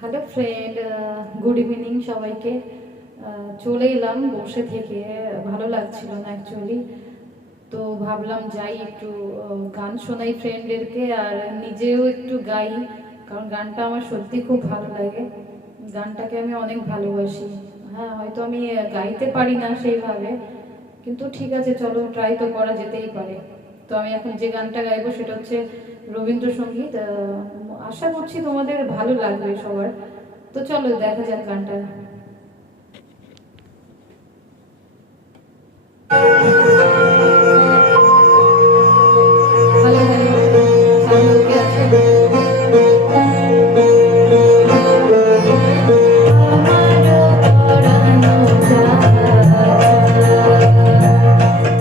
Hello friend, good evening সবাইকে। চলে এলাম বসে থেকে, ভালো লাগছিল না অ্যাকচুয়ালি। তো ভাবলাম যাই একটু গান শোনাই ফ্রেন্ডদেরকে আর নিজেও একটু গাই, কারণ গানটা আমার সত্যি খুব ভালো লাগে। গানটাকে আমি অনেক ভালোবাসি। হ্যাঁ, হয়তো আমি গাইতে পারি না সেইভাবে, কিন্তু ঠিক আছে, চলো ট্রাই তো করা যেতেই পারে। তো আমি এখন যে গানটা গাইবো সেটা হচ্ছে রবীন্দ্রসঙ্গীত। আশা করছি তোমাদের ভালো লাগবে সবার। তো চলো দেখা যাক গানটা। হ্যালো হ্যালো, সাউন্ড ওকে আছে? আমারও পরানো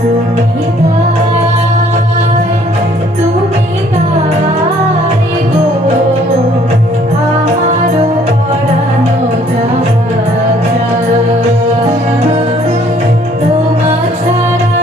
তুমি তুমি তাই গো, আমারও পরানো তোমা ছাড়া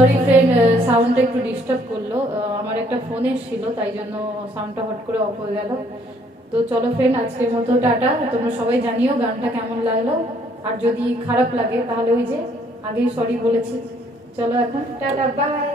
সরি ফ্রেন্ড, সাউন্ডটা একটু ডিস্টার্ব করলো, আমার একটা ফোন এসেছিল তাই জন্য সাউন্ডটা হট করে অফ হয়ে গেল। তো চলো ফ্রেন্ড, আজকের মতো টাটা। তোমরা সবাই জানিও গানটা কেমন লাগলো, আর যদি খারাপ লাগে তাহলে ওই যে আগেই সরি বলেছি। চলো এখন টাটা, বাই।